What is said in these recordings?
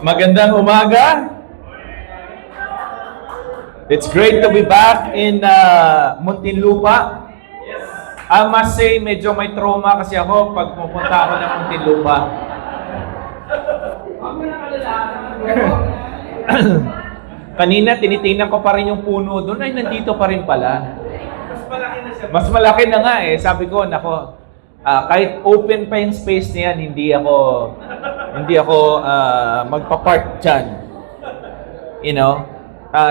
Magandang umaga. It's great to be back in Muntinlupa. I must say, medyo may trauma kasi ako pag pupunta ako ng Muntinlupa. Kanina, tinitingnan ko pa rin yung puno doon. Ay, nandito pa rin pala. Mas malaki na nga eh. Sabi ko, nako, kahit open pa yung space niyan, hindi ako magpa-park dyan. You know?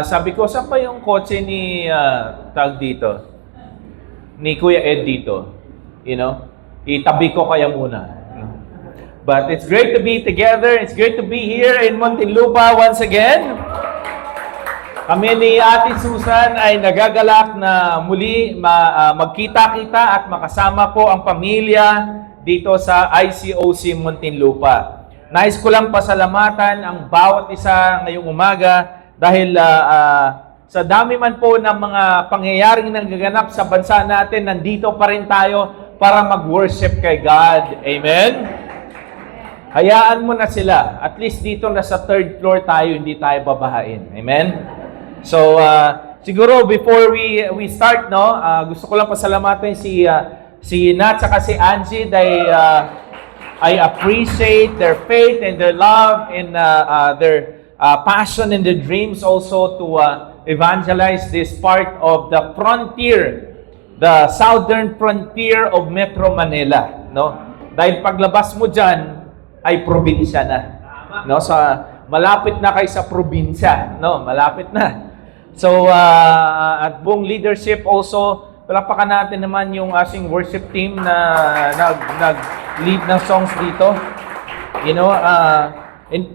Sabi ko, saan pa yung kotse ni tag dito? Ni Kuya Ed dito? You know? Itabi ko kaya muna. But it's great to be together. It's great to be here in Muntinlupa once again. Kami ni Ate Susan ay nagagalak na muli magkita-kita at makasama po ang pamilya dito sa ICOC Muntinlupa. Nais ko lang pasalamatan ang bawat isa ngayong umaga dahil sa dami man po ng mga pangyayaring nagaganap sa bansa natin, nandito pa rin tayo para mag-worship kay God. Amen? Hayaan mo na sila. At least dito na sa third floor tayo, hindi tayo babahain. Amen? So, siguro before we start, no, gusto ko lang pasalamatan si Nat at si Angie dahil I appreciate their faith and their love and their passion and their dreams also to evangelize this part of the frontier, the southern frontier of Metro Manila, no? Dahil paglabas mo diyan ay probinsya na, no? Malapit na kay sa probinsya, no? Malapit na. So, at buong leadership also, palapakan natin naman yung ating worship team na nag-lead ng songs dito. You know,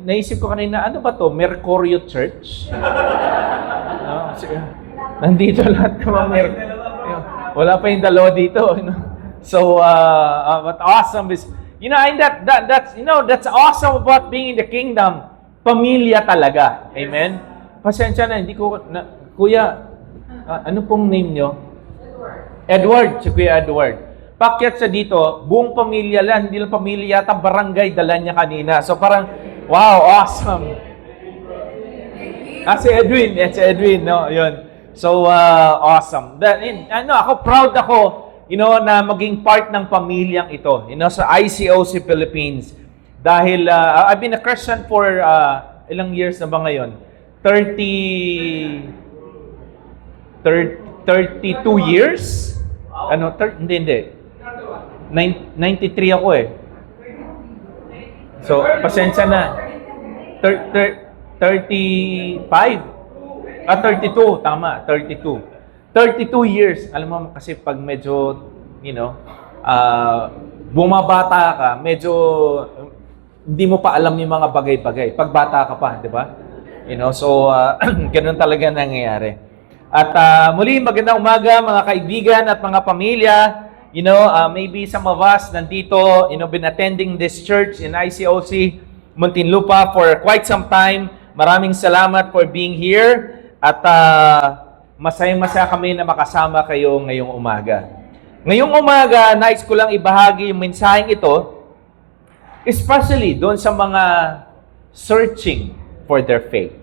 naisip ko kanina, ano ba to? Mercurio Church? No? Nandito lahat ng mga wala pa yung dalawa dito. You know? So, but awesome is, you know, and that's awesome about being in the kingdom. Pamilya talaga. Amen? Pasensya na, hindi ko, Kuya, ano pong name nyo? Edward, si Kuya Edward. Pakyat sa dito, buong pamilya lang, hindi lang pamilya, yata barangay dala niya kanina. So parang, wow, awesome. Si Edwin, no, yun. So, awesome. Ako, proud ako, you know, na maging part ng pamilyang ito, you know, sa ICOC Philippines. Dahil, I've been a Christian for ilang years na ba ngayon? 32 years? Ano? Hindi. 93 ako eh. So, pasensya na. 35? 32. Tama, 32. 32 years. Alam mo kasi pag medyo, you know, bumabata ka, medyo hindi mo pa alam yung mga bagay-bagay. Pag bata ka pa, di ba? You know, so ganun talaga nangyayari. At muli, magandang umaga mga kaibigan at mga pamilya. You know, maybe some of us nandito, you know, been attending this church in ICOC Muntinlupa for quite some time. Maraming salamat for being here. At masayang-masaya kami na makasama kayo ngayong umaga. Ngayong umaga, nais ko lang ibahagi yung mensaheng ito, especially doon sa mga searching for their faith.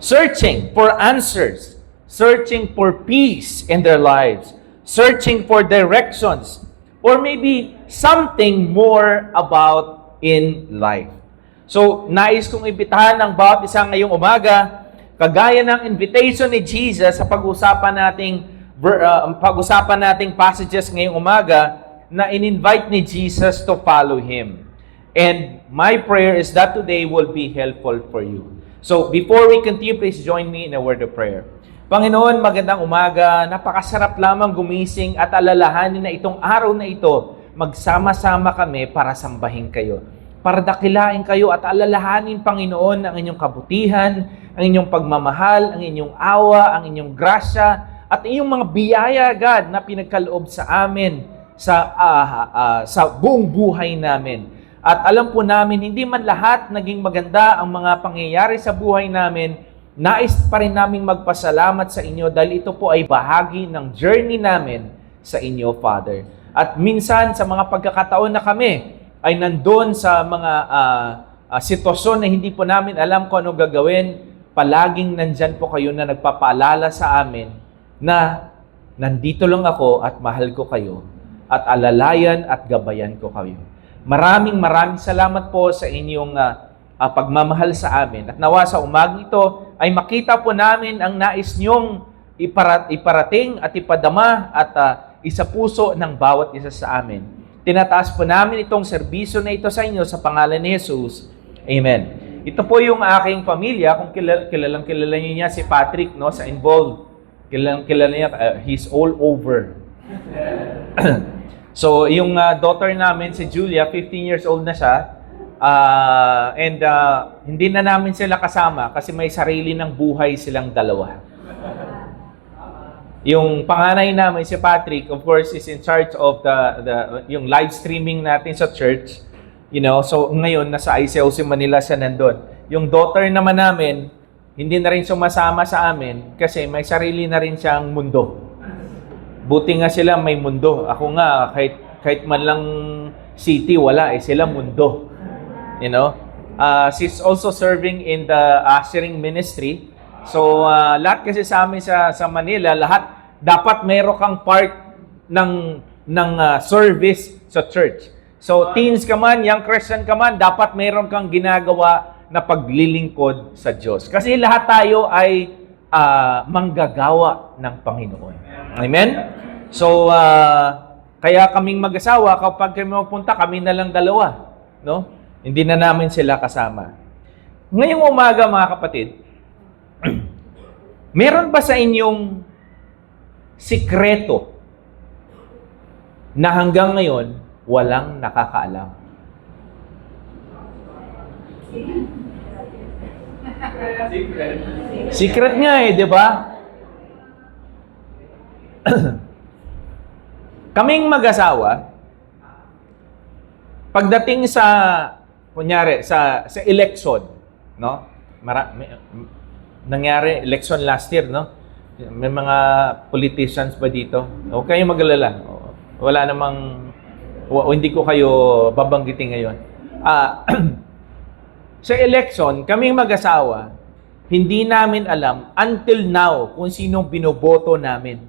Searching for answers. Searching for peace in their lives. Searching for directions. Or maybe something more about in life. So, nais kong imbitahan ng bawat isa ngayong umaga, kagaya ng invitation ni Jesus sa pag-usapan nating passages ngayong umaga, na in-invite ni Jesus to follow Him. And my prayer is that today will be helpful for you. So, before we continue, please join me in a word of prayer. Panginoon, magandang umaga. Napakasarap lamang gumising at alalahanin na itong araw na ito, magsama-sama kami para sambahin kayo. Para dakilain kayo at alalahanin, Panginoon, ang inyong kabutihan, ang inyong pagmamahal, ang inyong awa, ang inyong grasya, at inyong mga biyaya, God, na pinagkaloob sa amin sa buong buhay namin. At alam po namin, hindi man lahat naging maganda ang mga pangyayari sa buhay namin, nais pa rin naming magpasalamat sa inyo dahil ito po ay bahagi ng journey namin sa inyo, Father. At minsan sa mga pagkakataon na kami ay nandun sa mga sitwasyon na hindi po namin alam kung ano gagawin, palaging nandyan po kayo na nagpapaalala sa amin na nandito lang ako at mahal ko kayo at alalayan at gabayan ko kayo. Maraming salamat po sa inyong pagmamahal sa amin. At nawa sa umagang ito ay makita po namin ang nais niyong iparating at ipadama at isapuso ng bawat isa sa amin. Tinataas po namin itong serbisyo na ito sa inyo sa pangalan ni Jesus. Amen. Ito po yung aking pamilya. Kung kilala niyo niya si Patrick, no, sa Involved. Kilala niya, he's all over. So, yung daughter namin, si Julia, 15 years old na siya. Hindi na namin sila kasama kasi may sarili ng buhay silang dalawa. Yung panganay namin, si Patrick, of course, is in charge of yung live streaming natin sa church. So ngayon, nasa ICOC Manila siya nandun. Yung daughter naman namin, hindi na rin sumasama sa amin kasi may sarili na rin siyang mundo. Buti nga sila may mundo. Ako nga, kahit man lang city, wala. Sila mundo. She's also serving in the ushering ministry. So, lahat kasi sa amin sa Manila, lahat dapat meron kang part ng service sa church. So, teens ka man, young Christian ka man, dapat meron kang ginagawa na paglilingkod sa Diyos. Kasi lahat tayo ay manggagawa ng Panginoon. Amen? So, kaya kaming mag-asawa, kapag kami magpunta, kami na lang dalawa. No? Hindi na namin sila kasama. Ngayong umaga, mga kapatid, meron ba sa inyong sikreto na hanggang ngayon walang nakakaalam? Secret nga di ba? Kaming mag-asawa, pagdating sa, kunyari, sa election, no? Nangyari election last year, no? May mga politicians ba dito? Huwag kayong mag-alala. Wala namang, hindi ko kayo babanggitin ngayon. Sa election, kaming mag-asawa, hindi namin alam until now kung sinong binoboto namin.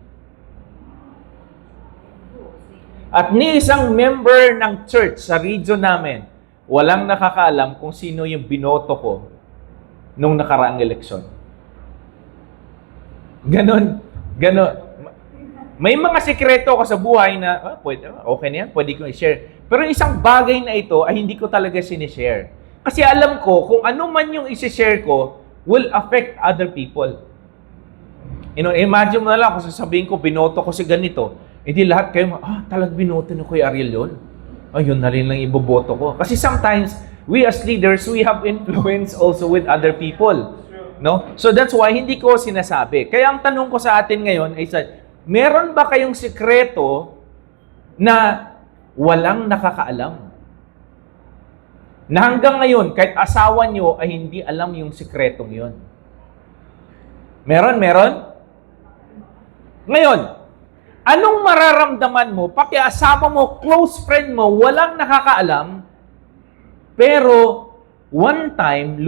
At ni isang member ng church sa region namin, walang nakakaalam kung sino yung binoto ko nung nakaraang eleksyon. Ganon. May mga sikreto ko sa buhay na, okay na yan, pwede ko i-share. Pero isang bagay na ito ay hindi ko talaga sinishare. Kasi alam ko, kung ano man yung isi-share ko, will affect other people. Imagine mo na lang, kung sasabihin ko, binoto ko si ganito, hindi lahat kayo, talagang binoto ni Kuya Ariel yun? Yun na rin lang iboboto ko. Kasi sometimes, we as leaders, we have influence also with other people. No? So that's why hindi ko sinasabi. Kaya ang tanong ko sa atin ngayon ay, meron ba kayong sikreto na walang nakakaalam? Na hanggang ngayon, kahit asawa nyo ay hindi alam yung sikretong yun. Meron? Ngayon, anong mararamdaman mo, pati asawa mo, close friend mo, walang nakakaalam, pero one time,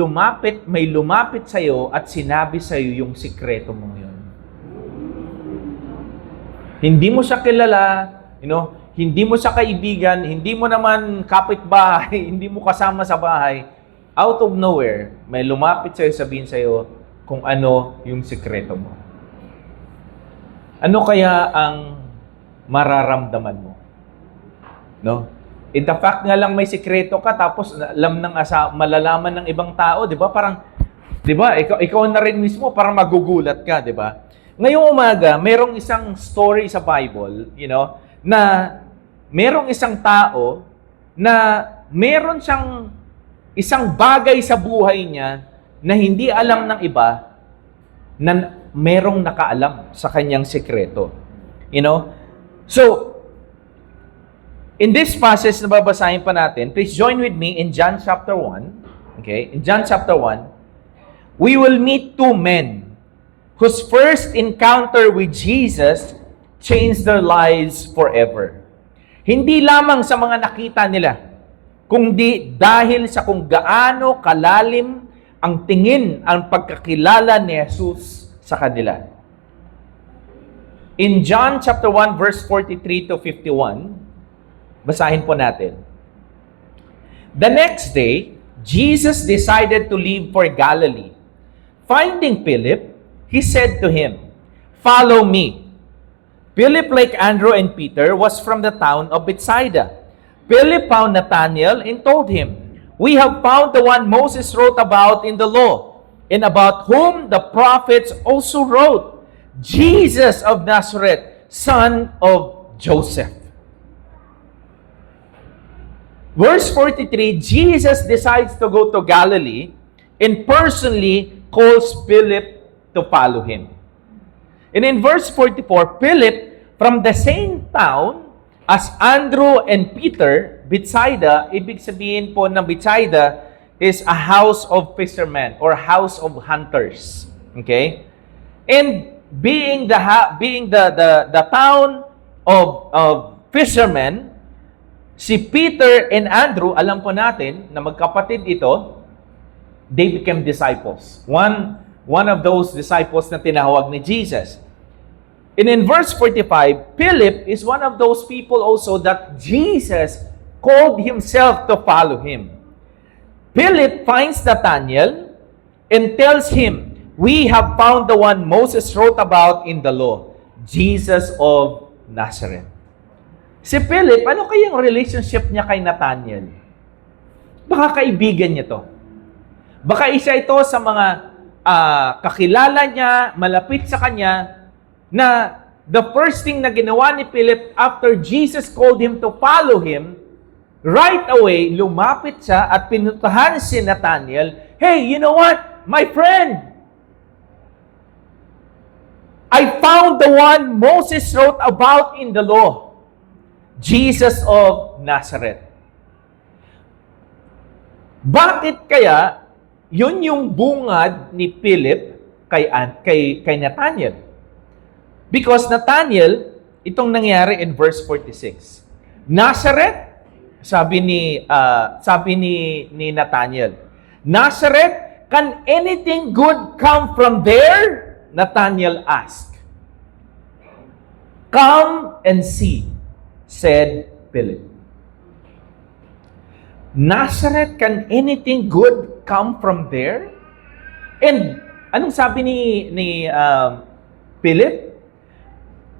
may lumapit sa'yo at sinabi sa'yo yung sikreto mo yun. Hindi mo siya kilala, hindi mo siya kaibigan, hindi mo naman kapitbahay, hindi mo kasama sa bahay. Out of nowhere, may lumapit sa'yo, sabihin sa'yo kung ano yung sikreto mo. Ano kaya ang mararamdaman mo? No? In the fact nga lang may sikreto ka, tapos alam ng malalaman ng ibang tao, di ba? Parang, di ba? Ikaw na rin mismo, parang magugulat ka, di ba? Ngayong umaga, merong isang story sa Bible, na merong isang tao na meron siyang isang bagay sa buhay niya na hindi alam ng iba na merong nakaalam sa kanyang sikreto. So, in this passage na babasahin pa natin, please join with me in John chapter 1. Okay? In John chapter 1, we will meet two men whose first encounter with Jesus changed their lives forever. Hindi lamang sa mga nakita nila, kundi dahil sa kung gaano kalalim ang tingin, ang pagkakilala ni Jesus sa kanila. In John chapter 1 verse 43 to 51, basahin po natin. The next day, Jesus decided to leave for Galilee. Finding Philip, he said to him, "Follow me." Philip, like Andrew and Peter, was from the town of Bethsaida. Philip found Nathanael and told him, "We have found the one Moses wrote about in the law, and about whom the prophets also wrote, Jesus of Nazareth, son of Joseph." Verse 43, Jesus decides to go to Galilee and personally calls Philip to follow him. And in verse 44, Philip, from the same town as Andrew and Peter, Bethsaida, ibig sabihin po ng Bethsaida is a house of fishermen or house of hunters. Okay? And being the town of fishermen, si Peter and Andrew, alam po natin na magkapatid ito, they became disciples. One of those disciples na tinawag ni Jesus. And in verse 45, Philip is one of those people also that Jesus called himself to follow him. Philip finds Nathanael and tells him, "We have found the one Moses wrote about in the law, Jesus of Nazareth." Si Philip, ano kayang relationship niya kay Nathanael? Baka kaibigan niya to. Baka isa ito sa mga kakilala niya, malapit sa kanya, na the first thing na ginawa ni Philip after Jesus called him to follow him, right away, lumapit siya at pinuntahan si Nathanael, "Hey, you know what? My friend, I found the one Moses wrote about in the law, Jesus of Nazareth." Bakit kaya yun yung bungad ni Philip kay Nathanael? Because Nathanael, itong nangyari in verse 46. Nazareth, sabi ni Nathanael, "Nazareth, can anything good come from there?" Nathanael asked. "Come and see," said Philip. Nazareth, can anything good come from there? And anong sabi ni Philip?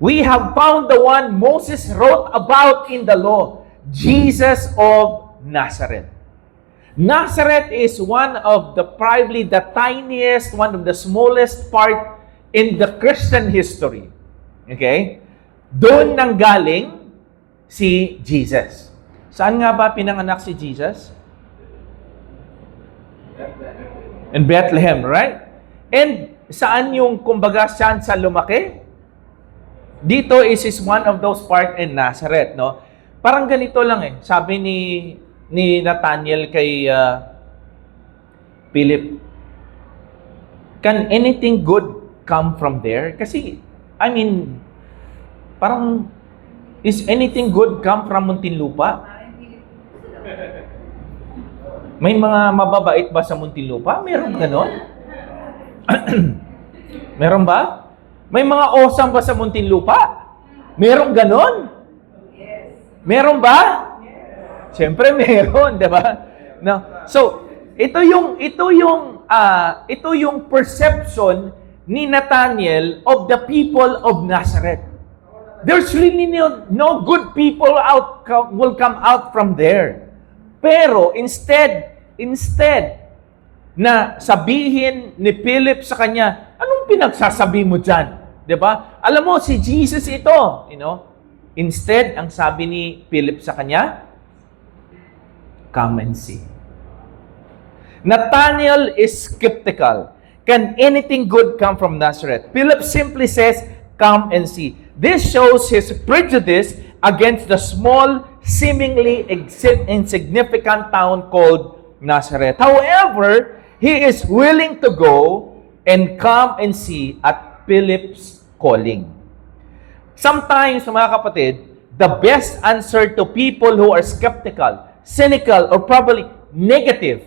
"We have found the one Moses wrote about in the law, Jesus of Nazareth." Nazareth is one of probably the tiniest, one of the smallest part in the Christian history. Okay? Doon nanggaling si Jesus. Saan nga ba pinanganak si Jesus? In Bethlehem, right? And saan yung, kumbaga, saan sa lumaki? Dito is one of those part in Nazareth, no? Parang ganito lang eh. Sabi ni Nathanael kay Philip, "Can anything good come from there?" Kasi, I mean, parang, is anything good come from Muntinlupa? May mga mababait ba sa Muntinlupa? Meron ganon? Meron ba? May mga awesome ba sa Muntinlupa? Meron ganon? Meron ba? Siyempre meron, 'di ba? No. So, ito yung perception ni Nathanael of the people of Nazareth. There's really no good people will come out from there. Pero instead na sabihin ni Philip sa kanya, "Anong pinagsasabi mo diyan?" 'Di ba? Alam mo, si Jesus ito, Instead, ang sabi ni Philip sa kanya, "Come and see." Nathanael is skeptical. Can anything good come from Nazareth? Philip simply says, "Come and see." This shows his prejudice against the small, seemingly insignificant town called Nazareth. However, he is willing to go and come and see at Philip's calling. Sometimes, mga kapatid, the best answer to people who are skeptical, cynical, or probably negative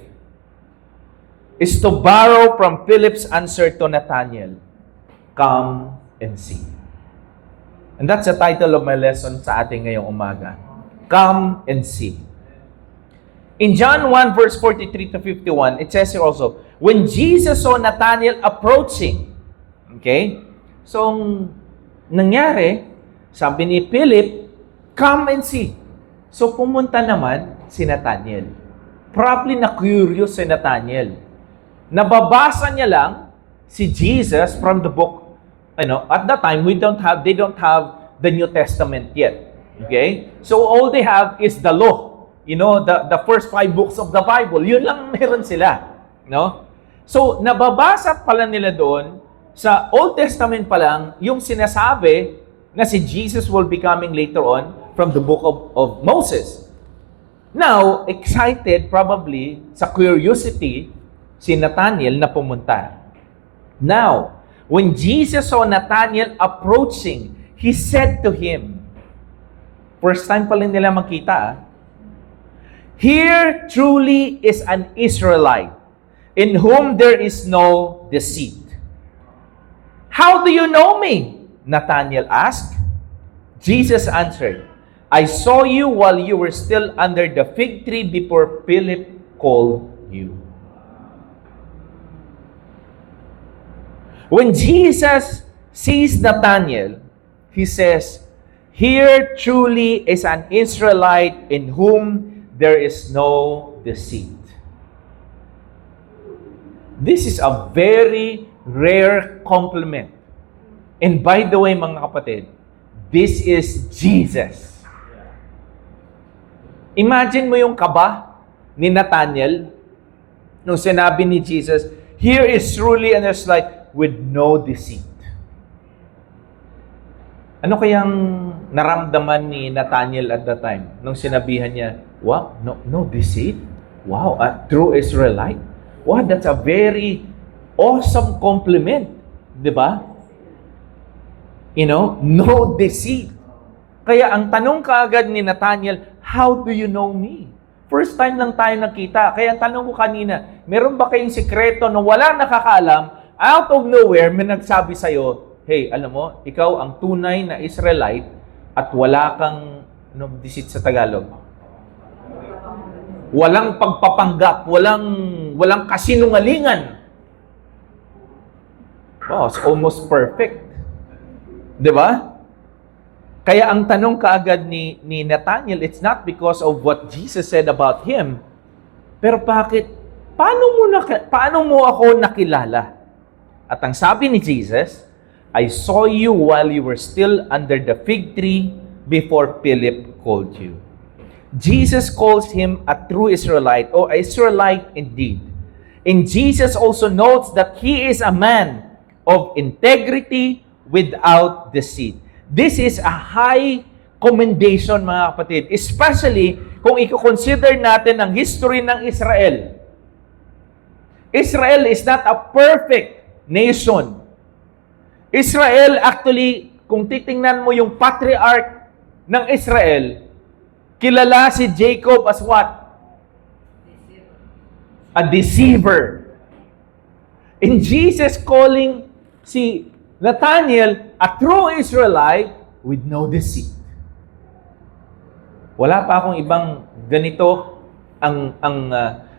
is to borrow from Philip's answer to Nathanael, "Come and see." And that's the title of my lesson sa ating ngayong umaga. Come and see. In John 1 verse 43 to 51, it says here also, when Jesus saw Nathanael approaching, okay? So, nangyari, sabi ni Philip, "Come and see." So, pumunta naman si Nathanael. Probably na-curious si Nathanael. Nababasa niya lang si Jesus from the book. At that time, they don't have the New Testament yet. Okay? So, all they have is the law. The first 5 books of the Bible. Yun lang meron sila. No? So, nababasa pala nila doon, sa Old Testament pa lang, yung sinasabi na si Jesus will be coming later on from the book of Moses. Now, excited probably, sa curiosity, si Nathanael na pumunta. Now, when Jesus saw Nathanael approaching, he said to him, first time pa lang nila makita, "Here truly is an Israelite, in whom there is no deceit." "How do you know me?" Nathanael asked. Jesus answered, "I saw you while you were still under the fig tree before Philip called you." When Jesus sees Nathanael, he says, "Here truly is an Israelite in whom there is no deceit." This is a very rare compliment. And by the way, mga kapatid, this is Jesus. Imagine mo yung kaba ni Nathanael nung sinabi ni Jesus, "Here is truly an Israelite with no deceit." Ano kayang naramdaman ni Nathanael at that time nung sinabihan niya, "Wow, no deceit? Wow, a true Israelite? Wow, that's a very awesome compliment." Di ba? No deceit. Kaya ang tanong kaagad ni Nathanael, "How do you know me?" First time lang tayo nakita. Kaya ang tanong ko kanina, meron ba kayong sikreto na walang nakakaalam, out of nowhere, may nagsabi sa'yo, "Hey, alam mo, ikaw ang tunay na Israelite at wala kang," deceit sa Tagalog? Walang pagpapanggap, walang kasinungalingan. Oh, it's almost perfect. 'Di ba? Kaya ang tanong kaagad ni Nathanael, it's not because of what Jesus said about him, pero bakit? Paano mo ako nakilala? At ang sabi ni Jesus, "I saw you while you were still under the fig tree before Philip called you." Jesus calls him a true Israelite, or Israelite indeed. And Jesus also notes that he is a man of integrity without deceit. This is a high commendation, mga kapatid, especially kung i-consider natin ang history ng Israel. Israel is not a perfect nation. Israel actually, kung titingnan mo yung patriarch ng Israel, kilala si Jacob as what? A deceiver. And Jesus calling si Nathanael a true Israelite with no deceit. Wala pa akong ibang ganito ang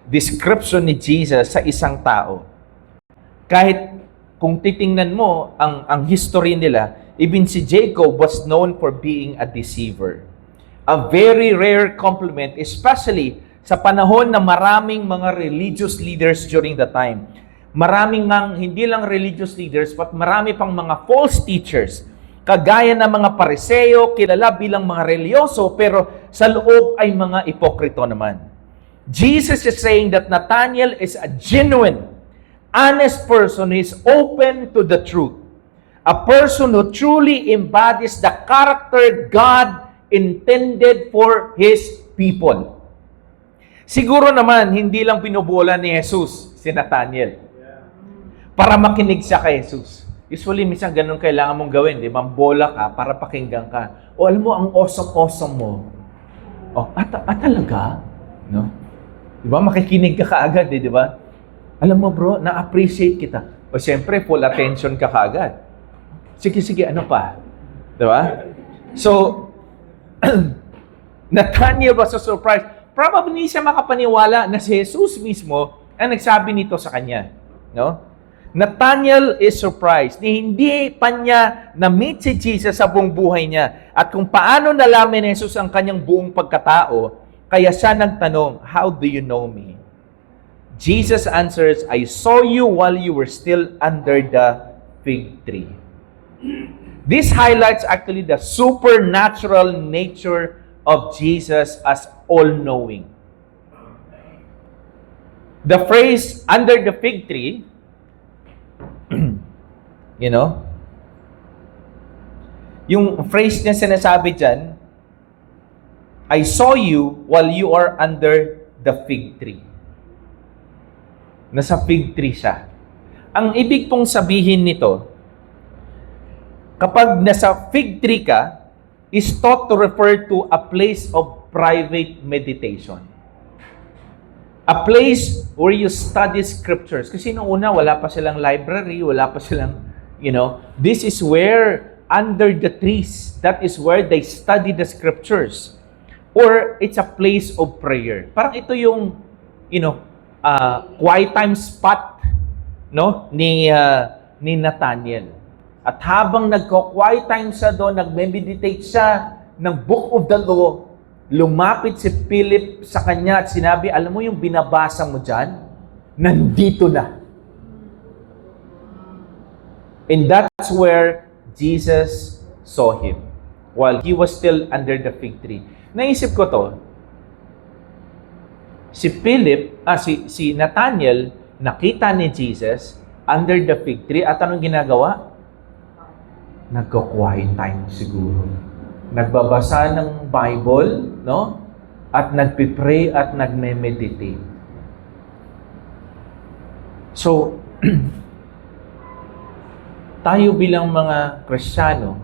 description ni Jesus sa isang tao. Kahit kung titingnan mo ang history nila, even si Jacob was known for being a deceiver. A very rare compliment, especially sa panahon na maraming mga religious leaders during the time. Maraming hindi lang religious leaders, but marami pang mga false teachers, kagaya ng mga Pariseo, kilala bilang mga religyoso, pero sa loob ay mga ipokrito naman. Jesus is saying that Nathanael is a genuine, honest person who is open to the truth. A person who truly embodies the character God intended for His people. Siguro naman, hindi lang binubola ni Jesus si Nathanael para makinig siya kay Jesus. Usually, minsan ganun kailangan mong gawin, di ba? Bola ka para pakinggan ka. O alam mo, ang awesome mo. Oh, talaga? No? Di ba? Makikinig ka kaagad, di ba? Alam mo bro, na-appreciate kita. O siyempre, full attention ka kaagad. Sige, ano pa? Di ba? So, Nathanael was so surprised. Probably hindi siya makapaniwala na si Jesus mismo ang nagsabi nito sa kanya. No? Nathanael is surprised. Hindi pa niya na-meet si Jesus sa buong buhay niya. At kung paano nalaman ni Jesus ang kanyang buong pagkatao, kaya siya nagtanong, "How do you know me?" Jesus answers, "I saw you while you were still under the fig tree." This highlights actually the supernatural nature of Jesus as all-knowing. The phrase, "under the fig tree," you know, yung phrase niya sinasabi dyan, "I saw you while you are under the fig tree." Nasa fig tree siya. Ang ibig pong sabihin nito, kapag nasa fig tree ka, is thought to refer to a place of private meditation. A place where you study scriptures. Kasi noong una, wala pa silang library, wala pa silang, this is where, under the trees, that is where they study the scriptures. Or, it's a place of prayer. Parang ito yung, quiet time spot, no, ni Nathanael. At habang nagko-quiet time siya doon, nagme-meditate siya ng Book of the Law, lumapit si Philip sa kanya at sinabi, "Alam mo yung binabasa mo dyan? Nandito na." And that's where Jesus saw him while he was still under the fig tree. Naisip ko to, si Nathanael, nakita ni Jesus under the fig tree at anong ginagawa? Nagko-quiet time siguro. Nagbabasa ng Bible, no? At nagpipray at nagme-meditate. So, tayo bilang mga Kristiyano,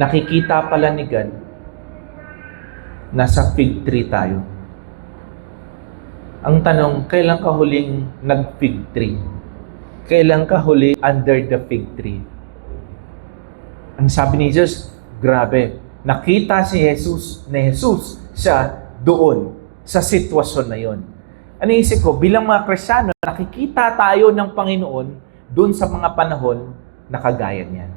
nakikita pala ni God, nasa fig tree tayo. Ang tanong, kailan ka huling nag-fig tree? Kailan ka huli under the fig tree? Ang sabi ni Jesus, grabe, nakita ni Jesus siya doon, sa sitwasyon na yon. Ano isip ko, bilang mga Kristiyano, nakikita tayo ng Panginoon doon sa mga panahon na kagaya niyan.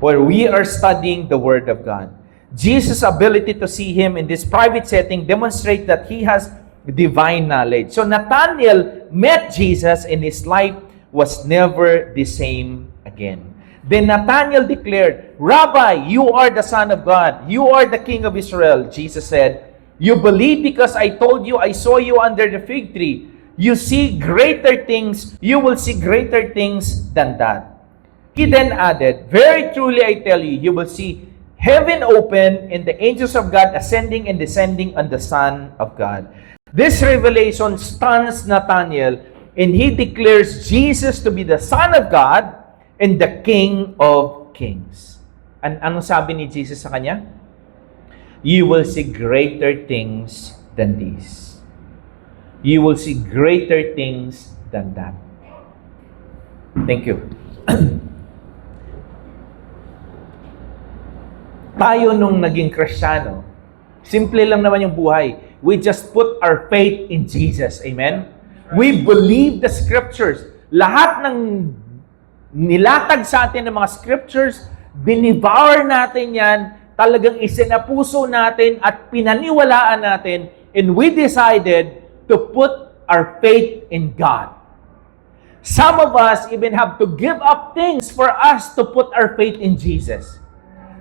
Where we are studying the Word of God. Jesus' ability to see Him in this private setting demonstrates that He has divine knowledge. So Nathanael met Jesus and his life was never the same again. Then Nathanael declared, "Rabbi, you are the Son of God. You are the King of Israel." Jesus said, "You believe because I told you I saw you under the fig tree. You see greater things. You will see greater things than that." He then added, "Very truly I tell you, you will see heaven open and the angels of God ascending and descending on the Son of God." This revelation stuns Nathanael, and he declares Jesus to be the Son of God and the King of Kings. Anong sabi ni Jesus sa kanya? "You will see greater things than this. You will see greater things than that." Thank you. Tayo nung naging Kristiyano, simple lang naman yung buhay. We just put our faith in Jesus. Amen? We believe the scriptures. Lahat ng nilatag sa atin ng mga scriptures, binivour natin yan, talagang isinapuso natin at pinaniwalaan natin, and we decided to put our faith in God. Some of us even have to give up things for us to put our faith in Jesus.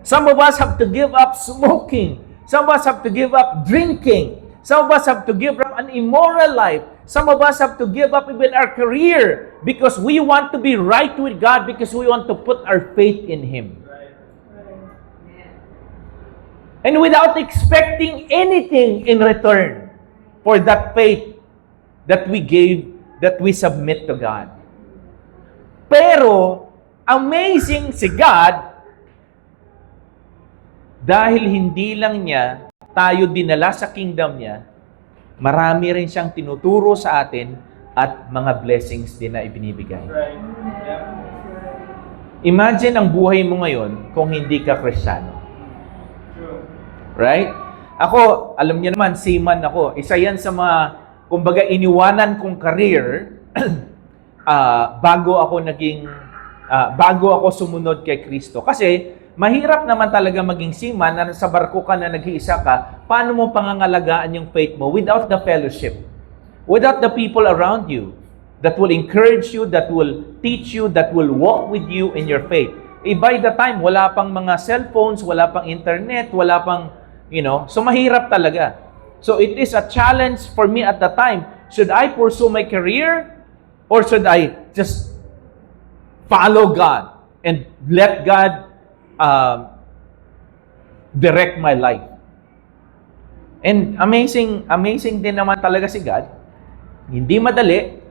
Some of us have to give up smoking. Some of us have to give up drinking. Some of us have to give up an immoral life. Some of us have to give up even our career because we want to be right with God, because we want to put our faith in Him. And without expecting anything in return for that faith that we gave, that we submit to God. Pero, amazing si God, dahil hindi lang niya tayo dinala sa kingdom niya, marami rin siyang tinuturo sa atin at mga blessings din na ibinibigay. Imagine ang buhay mo ngayon kung hindi ka Kristiyano. Right? Ako, alam niyo naman, seaman ako. Isa yan sa mga, kumbaga, iniwanan kong career bago ako sumunod kay Kristo. Kasi, mahirap naman talaga maging seaman na sa barko ka na nag-iisa ka, paano mo pangangalagaan yung faith mo without the fellowship? Without the people around you that will encourage you, that will teach you, that will walk with you in your faith. By the time, wala pang mga cellphones, wala pang internet, wala pang, so mahirap talaga. So it is a challenge for me at the time. Should I pursue my career or should I just follow God and let God direct my life? And amazing din naman talaga si God. Hindi madali,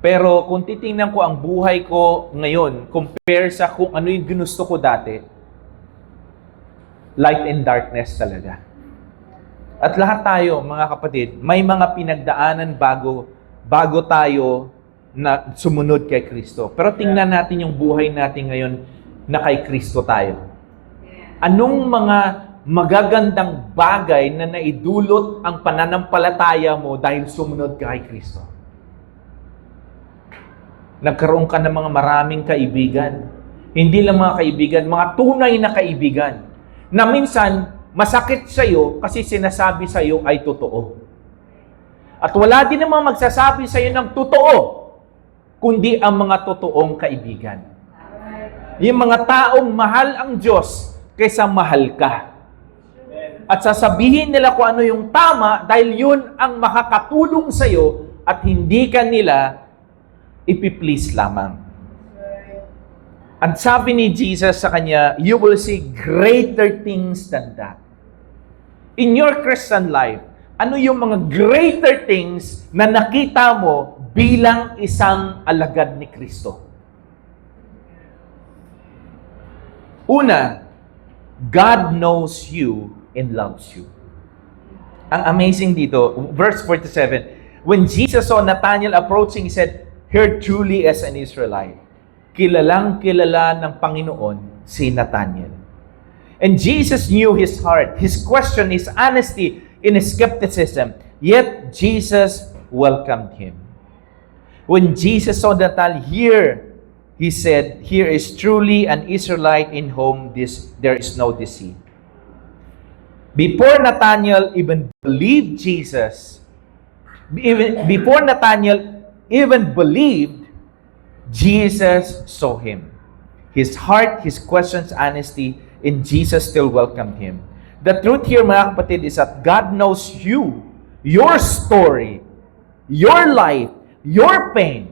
pero kung titingnan ko ang buhay ko ngayon, compare sa kung ano yung ginusto ko dati, light and darkness talaga. At lahat tayo, mga kapatid, may mga pinagdaanan bago tayo na sumunod kay Kristo. Pero tingnan natin yung buhay natin ngayon na kay Kristo tayo. Anong mga magagandang bagay na naidulot ang pananampalataya mo dahil sumunod ka kay Kristo? Nagkaroon ka ng mga maraming kaibigan. Hindi lang mga kaibigan, mga tunay na kaibigan. Na minsan, masakit sa'yo kasi sinasabi sa'yo ay totoo. At wala din namang magsasabi sa'yo ng totoo, kundi ang mga totoong kaibigan. Yung mga taong mahal ang Diyos kaysa mahal ka. At sasabihin nila kung ano yung tama dahil yun ang makakatulong sa'yo at hindi ka nila ipiplease lamang. At sabi ni Jesus sa kanya, you will see greater things than that. In your Christian life, ano yung mga greater things na nakita mo bilang isang alagad ni Kristo? Una, God knows you and loves you. Ang amazing dito, verse 47, when Jesus saw Nathanael approaching, he said, "Here truly as an Israelite." Kilalang kilala ng Panginoon si Nathanael. And Jesus knew his heart, his question, his honesty, in his skepticism. Yet Jesus welcomed him. When Jesus saw Nathanael here, he said, "Here is truly an Israelite in whom there is no deceit." Before Nathanael even believed Jesus, before Nathanael even believed, Jesus saw him. His heart, his questions, honesty, and Jesus still welcomed him. The truth here, mga kapatid, is that God knows you, your story, your life, your pain,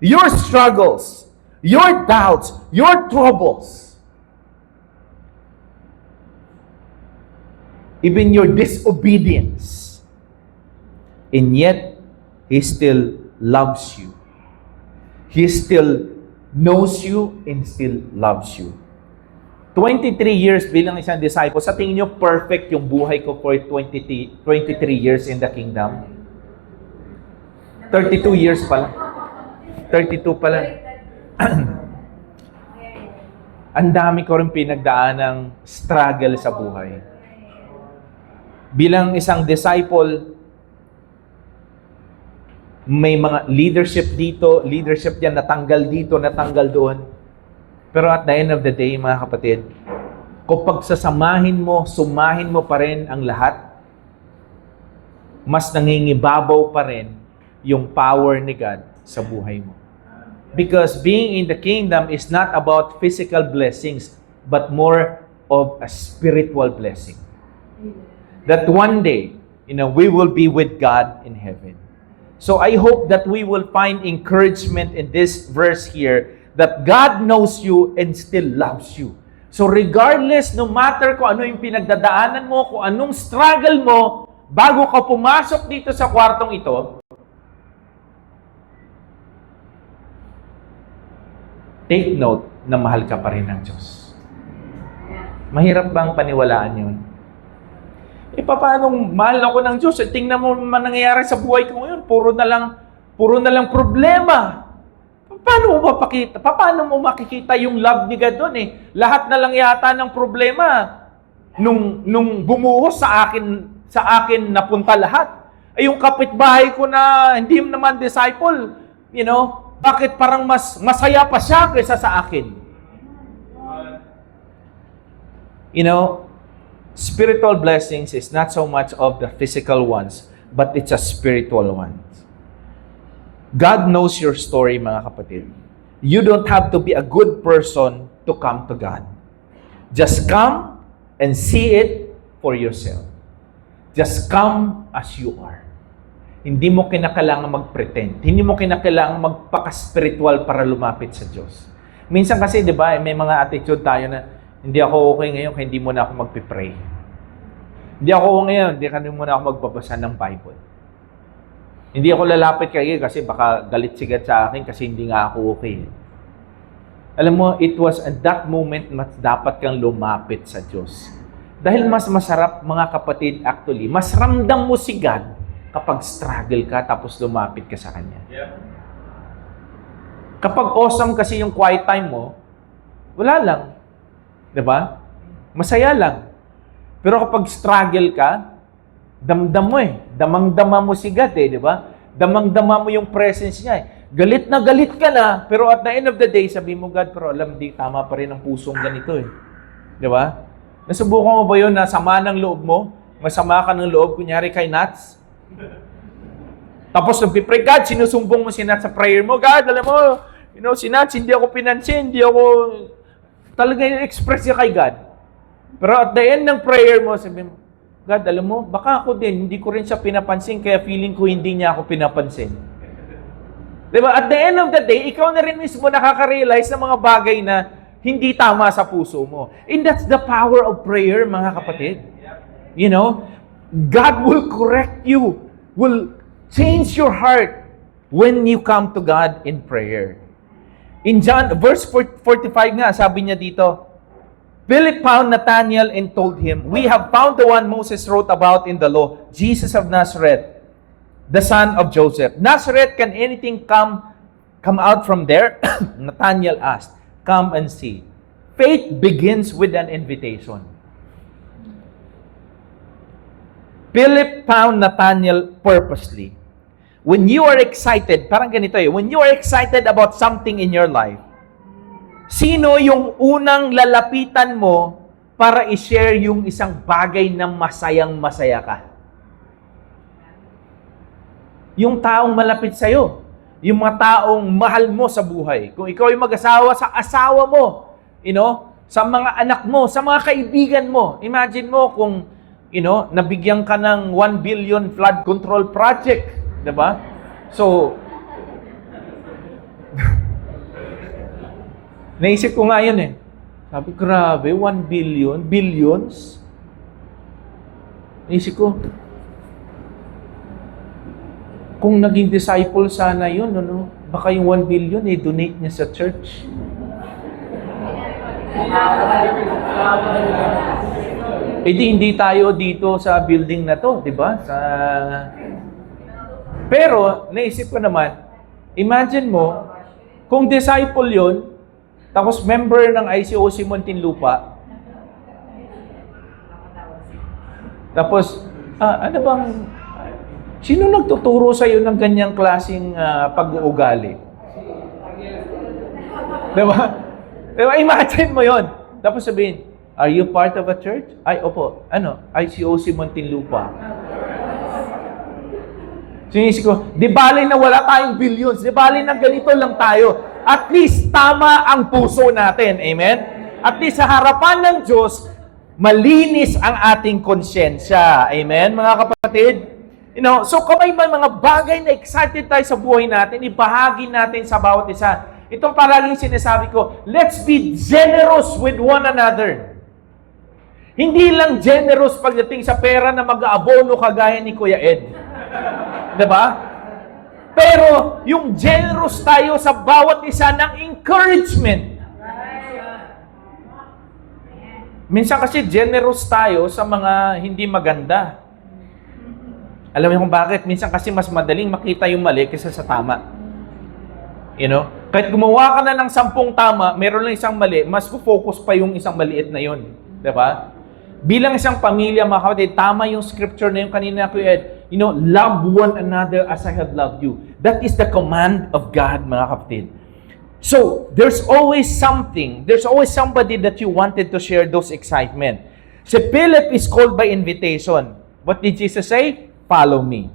your struggles, your doubts, your troubles, even your disobedience. And yet, He still loves you. He still knows you and still loves you. 23 years bilang isang disciple, sa tingin nyo perfect yung buhay ko for 23 years in the kingdom? 32 years pala. 32 pala. Ang dami ko rin pinagdaan ng struggle sa buhay. Bilang isang disciple, may mga leadership dito, leadership yan, natanggal dito, natanggal doon. Pero at the end of the day, mga kapatid, kung pagsasamahin mo, sumahin mo pa rin ang lahat, mas nangingibabaw pa rin yung power ni God sa buhay mo. Because being in the kingdom is not about physical blessings, but more of a spiritual blessing. That one day, we will be with God in heaven. So I hope that we will find encouragement in this verse here, that God knows you and still loves you. So regardless, no matter kung ano yung pinagdadaanan mo, kung anong struggle mo, bago ka pumasok dito sa kwartong ito, take note na mahal ka pa rin ng Diyos. Mahirap bang paniwalaan yun? Paano mahal ako ng Diyos? Tingnan mo man nangyayari sa buhay ko ngayon. Puro na lang problema. Paano mo mapakita? Paano mo makikita yung love ni God doon Lahat na lang yata ng problema nung bumuhos sa akin napunta lahat. Yung kapitbahay ko na hindi naman disciple, bakit parang mas masaya pa siya kaysa sa akin? Spiritual blessings is not so much of the physical ones, but it's a spiritual one. God knows your story, mga kapatid. You don't have to be a good person to come to God. Just come and see it for yourself. Just come as you are. Hindi mo kinakailangan mag-pretend. Hindi mo kinakailangan magpaka-spiritual para lumapit sa Diyos. Minsan kasi, di ba, may mga attitude tayo na, hindi ako okay ngayon kaya hindi mo na ako magpipray. Hindi ako okay ngayon, hindi ka muna ako magbabasa ng Bible. Hindi ako lalapit kayo kasi baka galit sigat sa akin kasi hindi nga ako okay. Alam mo, it was at that moment mas dapat kang lumapit sa Diyos. Dahil mas masarap, mga kapatid, actually, mas ramdam mo si God kapag struggle ka tapos lumapit ka sa Kanya. Kapag awesome kasi yung quiet time mo, wala lang. Diba? Masaya lang. Pero kapag struggle ka, damdam mo Damang-dama mo si God diba? Damang-dama mo yung presence niya Galit na galit ka na, pero at the end of the day, sabi mo, God, pero alam, di tama pa rin ang pusong ganito Diba? Nasubukan mo ba yun na sama ng loob mo? Masama ka ng loob, kunyari kay Nats? Tapos nagpipray, God, sinusumbong mo si Nats sa prayer mo. God, alam mo, si Nats, hindi ako pinansin, hindi ako talaga express niya kay God. Pero at the end ng prayer mo, sabi mo, God, alam mo, baka ako din, hindi ko rin siya pinapansin, kaya feeling ko hindi niya ako pinapansin. Diba? At the end of the day, ikaw na rin mismo nakaka-realize ng mga bagay na hindi tama sa puso mo. And that's the power of prayer, mga kapatid. God will correct you, will change your heart when you come to God in prayer. In John, verse 45 nga, sabi niya dito, Philip found Nathanael and told him, We have found the one Moses wrote about in the law, Jesus of Nazareth, the son of Joseph. Nazareth, can anything come out from there? Nathanael asked, Come and see. Faith begins with an invitation. Philip found Nathanael purposely. When you are excited, parang ganito when you are excited about something in your life, sino yung unang lalapitan mo para i-share yung isang bagay na masayang-masaya ka? Yung taong malapit sa'yo. Yung mga taong mahal mo sa buhay. Kung ikaw ay mag-asawa, sa asawa mo. Sa mga anak mo, sa mga kaibigan mo. Imagine mo kung, nabigyan ka ng 1 billion flood control project. Diba? So, naisip ko nga yun Sabi, grabe, 1 billion, billions. Naisip ko, kung naging disciple sana yun, baka yung 1 billion, donate niya sa church. Hindi tayo dito sa building na to, di ba? Pero, naisip ko naman, imagine mo, kung disciple yun, tapos member ng ICOC Muntinlupa, tapos, sino nagtuturo sa'yo ng ganyang klaseng pag-uugali? Diba? Imagine mo yon. Tapos sabihin, are you part of a church? Ay, opo. ICOC Muntinlupa. Sinisip ko, di bali na wala tayong billions. Di bali na ganito lang tayo. At least tama ang puso natin. Amen? At least sa harapan ng Diyos, malinis ang ating konsyensya. Amen, mga kapatid? So kung may mga bagay na excited tayo sa buhay natin, ibahagi natin sa bawat isa. Itong palaging sinasabi ko, let's be generous with one another. Hindi lang generous pagdating sa pera na mag-aabono kagaya ni Kuya Ed. Diba? Pero yung generous tayo sa bawat isa ng encouragement. Minsan kasi generous tayo sa mga hindi maganda. Alam niyo kung bakit? Minsan kasi mas madaling makita yung mali kaysa sa tama. You know? Kahit gumawa ka na ng 10 tama, meron lang isang mali, mas focus pa yung isang maliit na yun. Diba? Bilang isang pamilya, mga kapatid, tama yung scripture na yung kanina ko Ed. You know, love one another as I have loved you. That is the command of God, mga kapatid. So, there's always somebody that you wanted to share those excitement. Si Philip is called by invitation. What did Jesus say? Follow me.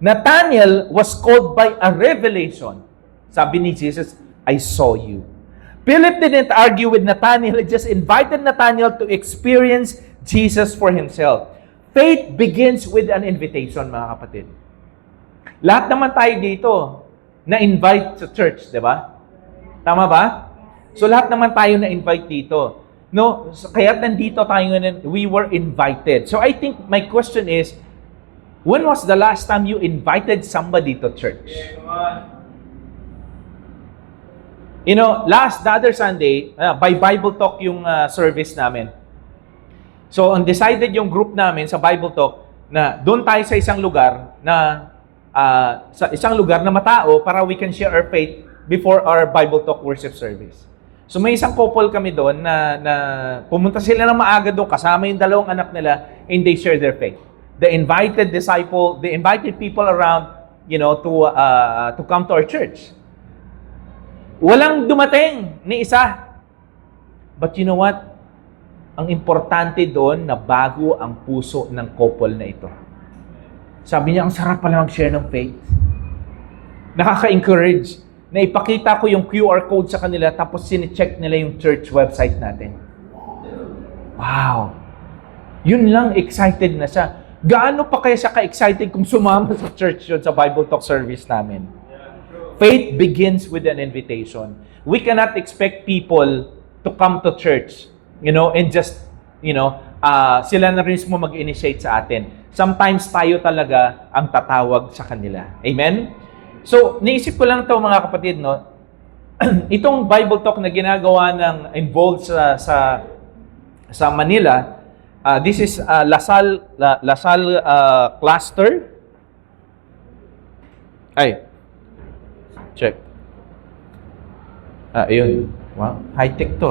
Nathanael was called by a revelation. Sabi ni Jesus, I saw you. Philip didn't argue with Nathanael. He just invited Nathanael to experience Jesus for himself. Faith begins with an invitation, mga kapatid. Lahat naman tayo dito na-invite sa church, di ba? Tama ba? So lahat naman tayo na-invite dito. No? So, kaya nandito tayo ngayon, we were invited. So I think my question is, when was the last time you invited somebody to church? You know, the other Sunday, by Bible Talk yung service namin. So, undecided yung group namin sa Bible Talk na doon tayo sa isang lugar na matao para we can share our faith before our Bible Talk worship service. So, may isang couple kami doon na pumunta sila ng maaga doon, kasama yung 2 anak nila, and they share their faith. They invited people around, you know, to come to our church. Walang dumating ni isa. But you know what? Ang importante doon na bago ang puso ng couple na ito. Sabi niya, ang sarap pala mag-share ng faith. Nakaka-encourage na ipakita ko yung QR code sa kanila tapos sine-check nila yung church website natin. Wow! Yun lang, excited na siya. Gaano pa kaya siya ka-excited kung sumama sa church yun sa Bible Talk service namin? Faith begins with an invitation. We cannot expect people to come to church, you know, and just, you know, sila na rin mo mag-initiate sa atin. Sometimes tayo talaga ang tatawag sa kanila. Amen? So, naisip ko lang ito mga kapatid, no? Itong Bible Talk na ginagawa involved sa Manila, this is LaSalle cluster. Ay, check. Ayun. Wow, high-tech to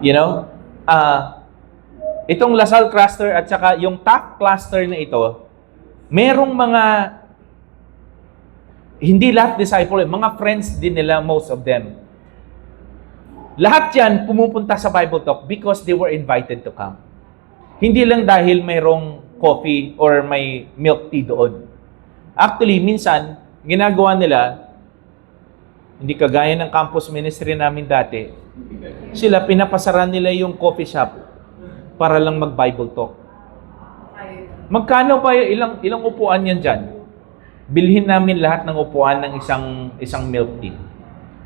You know, itong LaSalle cluster at saka yung TAF cluster na ito, merong mga hindi lahat disciple, mga friends din nila, most of them. Lahat yan pumupunta sa Bible Talk because they were invited to come. Hindi lang dahil mayroong coffee or may milk tea doon. Actually, minsan, ginagawa nila, hindi kagaya ng campus ministry namin dati, sila pinapasaran nila yung coffee shop para lang mag-Bible Talk. Magkano pa ilang upuan yan dyan? Bilhin namin lahat ng upuan ng isang milk tea.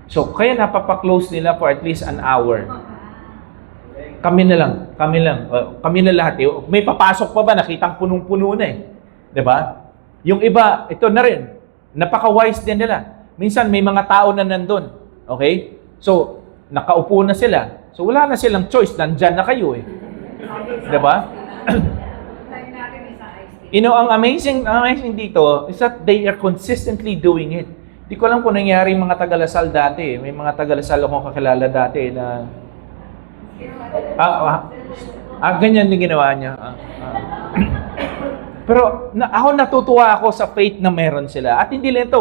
So, kaya napapa-close nila for at least an hour. Kami na lahat. May papasok pa ba? Nakitang punong-puno na eh. 'Di ba? Yung iba, ito na rin. Napaka-wise din nila. Minsan may mga tao na nandun. Okay? So, nakaupo na sila. So, wala na silang choice. Nandyan na kayo eh. 'Di ba? You know, ang amazing dito is that they are consistently doing it. Di ko alam kung nangyari mga taga-Lasal dati. May mga taga-Lasal akong kakilala dati na ganyan din ginawa niya. Pero ako natutuwa ako sa faith na meron sila. At hindi lang ito,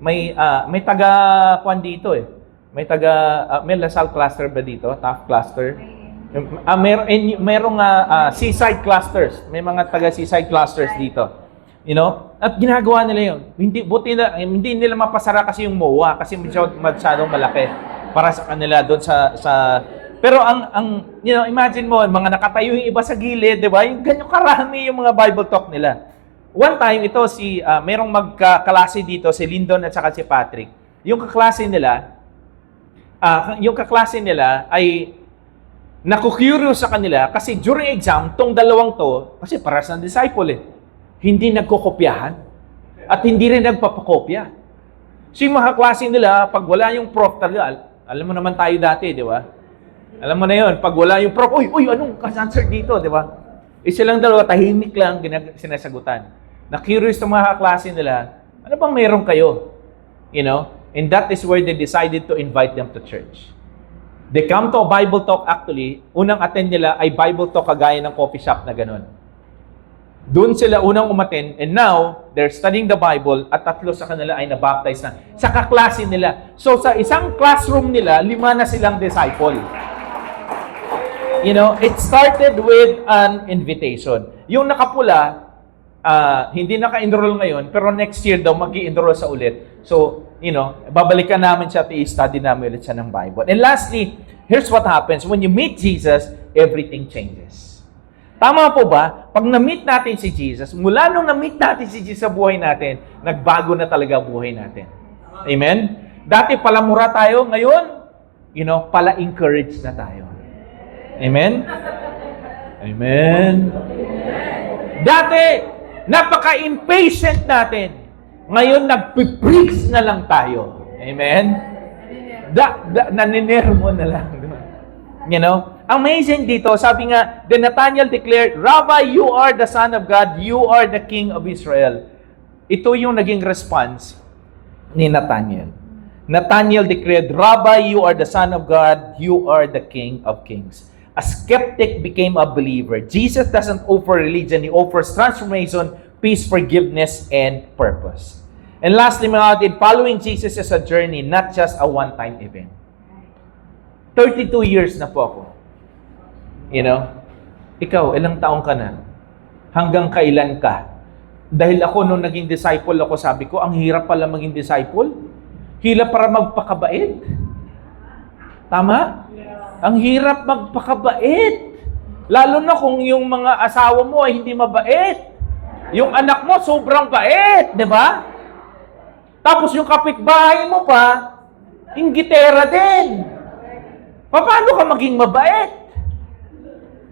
may taga-kwan dito eh. May Lasal cluster ba dito? TAF cluster? Merong seaside clusters. May mga taga-seaside clusters dito. You know? At ginagawa nila yun. Hindi nila mapasara kasi yung MOA kasi masyadong malaki para sa kanila doon sa pero you know, imagine mo, mga nakatayo yung iba sa gilid, di ba? Yung ganyan karami yung mga Bible Talk nila. One time, merong magkaklase dito, si Lyndon at saka si Patrick. Yung kaklase nila ay naku-curious sa kanila kasi during exam, tong dalawang to, kasi paras na disciple eh, hindi nagkokopyahan at hindi rin nagpapakopya. So yung mga klase nila, pag wala yung prof talaga, alam mo naman tayo dati, di ba? Alam mo na yun, pag wala yung prof, uy, anong answer dito, di ba? Silang dalawa, tahimik lang, sinasagutan. Na curious ng mga kaklase nila, ano bang meron kayo? You know? And that is where they decided to invite them to church. They come to a Bible talk actually, unang attend nila ay Bible talk kagaya ng coffee shop na ganun. Doon sila unang umattend, and now, they're studying the Bible, at 3 sa kanila ay nabaptize na sa kaklase nila. So, sa isang classroom nila, 5 na silang disciple. You know, it started with an invitation. Yung nakapula, hindi naka-enroll ngayon, pero next year daw, mag-i-enroll sa ulit. So, you know, babalikan namin siya at i-study namin ulit siya ng Bible. And lastly, here's what happens. When you meet Jesus, everything changes. Tama po ba? Pag na-meet natin si Jesus, mula nung na-meet natin si Jesus sa buhay natin, nagbago na talaga buhay natin. Amen? Dati palamura tayo, ngayon, you know, pala-encourage na tayo. Amen? Amen? Dati, napaka-impatient natin. Ngayon, nagpipreach na lang tayo. Amen? Naninermo na lang. You know? Amazing dito, sabi nga, then Nathanael declared, Rabbi, you are the Son of God, you are the King of Israel. Ito yung naging response ni Nathanael. Nathanael declared, Rabbi, you are the Son of God, you are the King of Kings. A skeptic became a believer. Jesus doesn't offer religion, He offers transformation, peace, forgiveness, and purpose. And lastly, mga kapatid, following Jesus is a journey, not just a one-time event. 32 years na po ako. You know, ikaw, ilang taong ka na? Hanggang kailan ka? Dahil ako nung naging disciple ako, sabi ko, ang hirap pala maging disciple. Hirap para magpakabait. Tama? Ang hirap magpakabait. Lalo na kung yung mga asawa mo ay hindi mabait. Yung anak mo, sobrang bait. Di ba? Tapos yung kapitbahay mo pa, inggitera din. Paano ka maging mabait?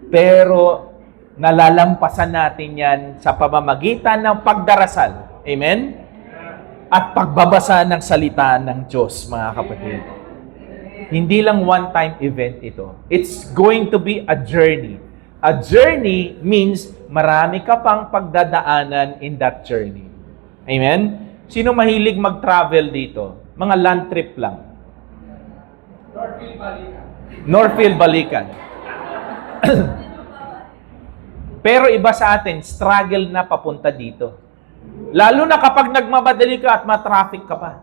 Pero nalalampasan natin yan sa pamamagitan ng pagdarasal. Amen? At pagbabasa ng salita ng Diyos, mga kapatid. Hindi lang one-time event ito. It's going to be a journey. A journey means marami ka pang pagdadaanan in that journey. Amen? Sino mahilig mag-travel dito? Mga land trip lang. Northfield Balikan. Pero iba sa atin, struggle na papunta dito. Lalo na kapag nagmamadali ka at ma-traffic ka pa.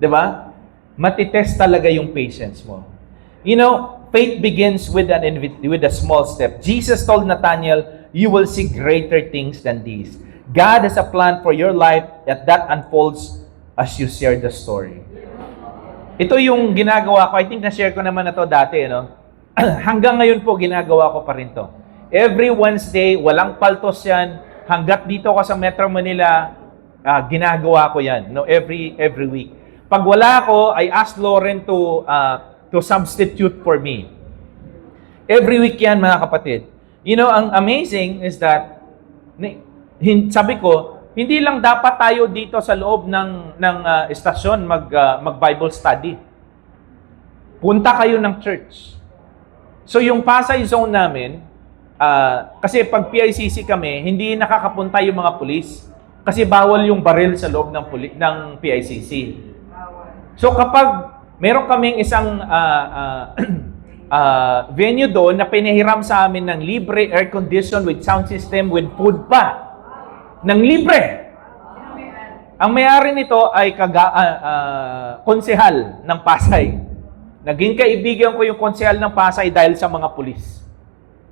'Di ba? Matitest talaga yung patience mo. You know, faith begins with a small step. Jesus told Nathanael, "You will see greater things than these." God has a plan for your life that unfolds as you share the story. Ito yung ginagawa ko. I think na-share ko naman na to dati, no? Hanggang ngayon po, ginagawa ko pa rin to. Every Wednesday, walang paltos yan. Hanggat dito ako sa Metro Manila, ginagawa ko yan. No? Every week. Pag wala ako, I ask Lauren to substitute for me. Every week yan, mga kapatid. You know, ang amazing is that, sabi ko, hindi lang dapat tayo dito sa loob ng estasyon mag-Bible study. Punta kayo ng church. So yung Pasay zone namin, kasi pag PICC kami, hindi nakakapunta yung mga pulis. Kasi bawal yung baril sa loob ng PICC. So kapag meron kaming isang venue doon na pinahiram sa amin ng libre air condition with sound system with food pa. Ng libre. Ang may-ari nito ay konsehal ng Pasay. Naging kaibigan ko yung konsehal ng Pasay dahil sa mga pulis.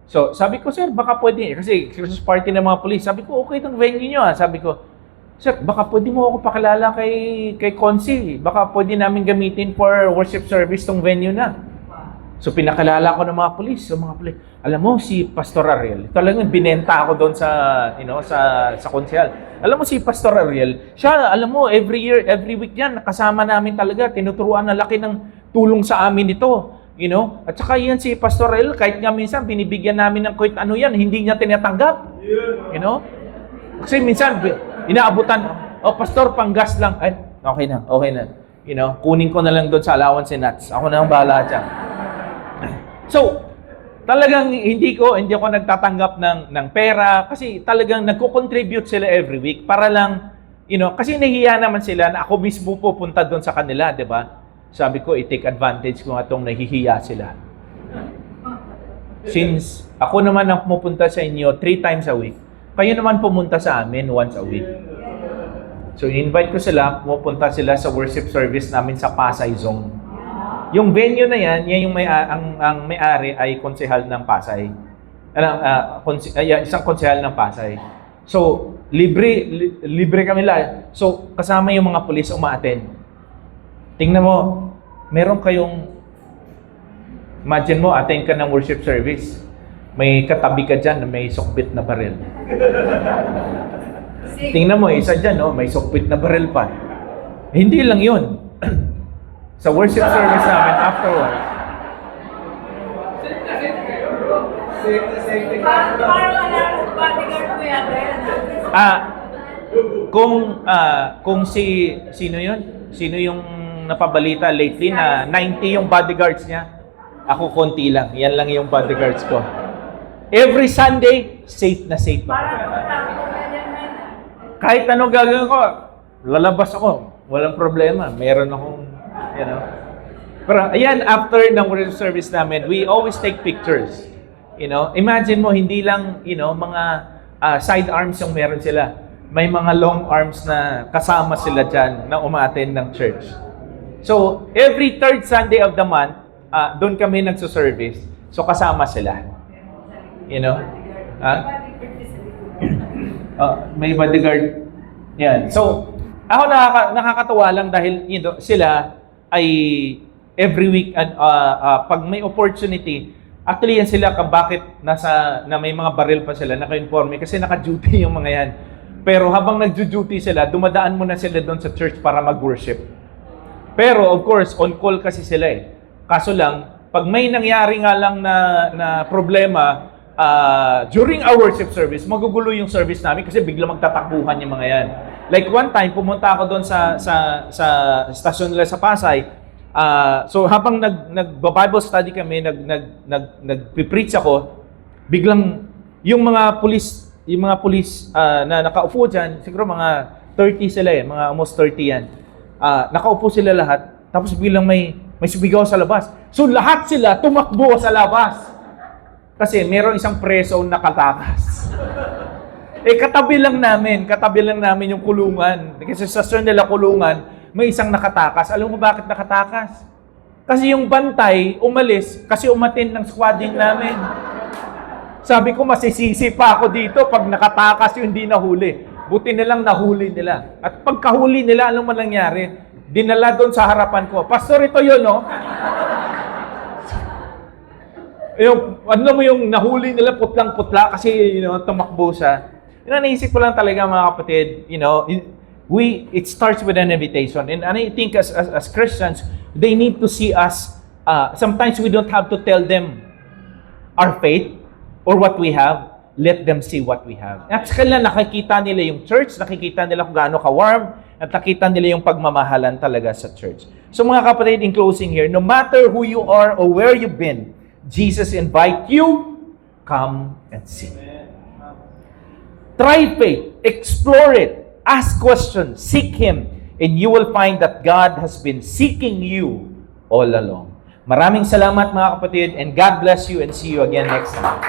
So, sabi ko, sir, baka pwede, kasi Christmas party ng mga pulis, sabi ko, okay itong venue nyo. Sabi ko, sir, baka pwede mo ako pakilala kay Consi. Baka pwede namin gamitin for worship service tong venue na. So, pinakilala ko ng mga pulis. So, mga pulis, alam mo, si Pastor Ariel, talagang binenta ako doon sa konsehal. Alam mo, si Pastor Ariel, siya, alam mo, every year, every week yan, nakasama namin talaga, tinuturuan na laki ng tulong sa amin ito. You know? At saka yan si Pastor Ariel, kahit nga minsan, binibigyan namin ng kahit ano yan, hindi niya tinatanggap. You know? Kasi minsan, inaabutan, Pastor, panggas lang. Ay, okay na. You know? Kunin ko na lang doon sa allowance and nuts. Ako na ang bahala dyan. So, talagang hindi ako nagtatanggap ng pera kasi talagang nagko-contribute sila every week para lang, kasi nahihiya naman sila na ako mismo pupunta doon sa kanila, di ba? Sabi ko, i-take advantage ko nga itong nahihiya sila. Since ako naman ang pumupunta sa inyo 3 times a week, kayo naman pumunta sa amin once a week. So, invite ko sila, pumupunta sila sa worship service namin sa Pasay Zone. Yung venue na yan yung ang may-ari ay konsehal ng Pasay. Isang konsehal ng Pasay. So, libre kami lahat. So, kasama yung mga pulis umaattend. Tingnan mo, meron kayong, imagine mo, attend ka ng worship service. May katabi ka dyan na may sukbit na baril. Tingnan mo, isa dyan, may sukbit na baril pa. Hindi lang yun. Sa worship service namin, afterwards. Kung sino yun? Sino yung napabalita lately na 90 yung bodyguards niya? Ako konti lang. Yan lang yung bodyguards ko. Every Sunday, safe na safe ako. Kahit anong gagawin ko, lalabas ako. Walang problema. Meron akong Pero ayan, after ng worship service namin, we always take pictures. Imagine mo, hindi lang, mga side arms yung meron sila. May mga long arms na kasama sila dyan na umaattend ng church. So, every third Sunday of the month, doon kami nagsuservice. So, kasama sila. May bodyguard. Yan. So, ako nakakatawa lang dahil sila ay every week pag may opportunity, actually yan sila bakit na may mga baril pa sila, naka-informe kasi naka-duty yung mga yan. Pero habang nagjo-duty sila, dumadaan muna sila doon sa church para mag-worship. Pero of course, on call kasi sila eh. Kaso lang, pag may nangyari nga lang na problema during our worship service, magugulo yung service namin kasi bigla magtatakbuhan yung mga yan. Like one time, pumunta ako doon sa stasyon nila sa Pasay. So habang nag-Bible study kami, nag-preach ako, biglang yung mga pulis na nakaupo dyan, siguro mga 30 sila mga almost 30 yan. Nakaupo sila lahat, tapos biglang may sumigaw sa labas. So lahat sila tumakbo sa labas. Kasi meron isang preso na nakatakas. Katabi lang namin yung kulungan. Kasi sa station nila kulungan, may isang nakatakas. Alam mo bakit nakatakas? Kasi yung bantay umalis kasi umattend ng squadding namin. Sabi ko, masisisi pa ako dito pag nakatakas yung hindi nahuli. Buti nilang nahuli nila. At pagkahuli nila, alam mo nangyari? Dinala doon sa harapan ko. Pastor, ito yun, no? Yung nahuli nila putlang-putla kasi tumakbo siya. Naisip ko lang talaga mga kapatid, it starts with an invitation. And I think as Christians, they need to see us. Sometimes we don't have to tell them our faith or what we have. Let them see what we have. At sa kanila nakikita nila yung church, nakikita nila kung gaano ka-warm, at nakita nila yung pagmamahalan talaga sa church. So mga kapatid, in closing here, no matter who you are or where you've been, Jesus invite you, come and see. Try faith, explore it, ask questions, seek Him, and you will find that God has been seeking you all along. Maraming salamat mga kapatid, and God bless you, and see you again next time.